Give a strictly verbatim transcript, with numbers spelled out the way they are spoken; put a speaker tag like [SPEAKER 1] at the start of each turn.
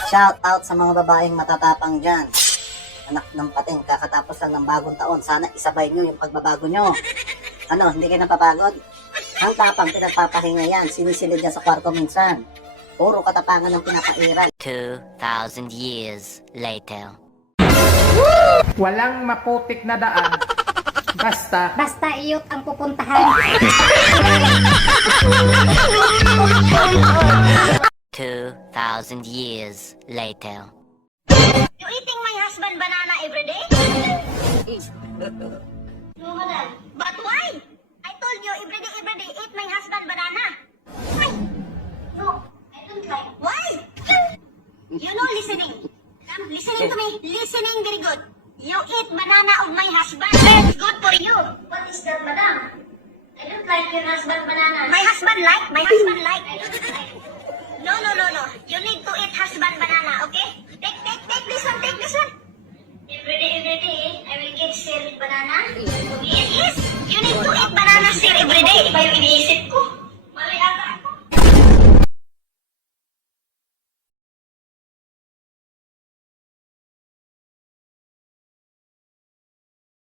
[SPEAKER 1] Shout out sa mga babaeng matatapang dyan. Anak ng pating, kakatapos lang ng bagong taon. Sana isabay nyo yung pagbabago nyo. Ano, hindi kayo napapagod? Ang tapang pinagpapahinga yan. Sinisilid niya sa kwarto minsan. Puro katapangan ng pinapairal.
[SPEAKER 2] Two thousand years later.
[SPEAKER 3] Walang maputik na daan. Basta
[SPEAKER 4] Basta iyot ang pupuntahan.
[SPEAKER 2] Two thousand years later.
[SPEAKER 5] You eating my husband banana every day? No, madam. But why? I told you every day, every day, eat my husband banana. Why? No, I don't like. Why? You know listening. Come, listening to me. Listening very good. You eat banana of my husband. That's good for you. What is that, madam? I don't like your husband banana. My husband like? My husband like. I don't like. No, no, no, no. You need to eat husband banana, okay? Take, take, take this one, take this one. Every day, every day, I will get share with banana. Yes, yes. You need to eat banana share every day.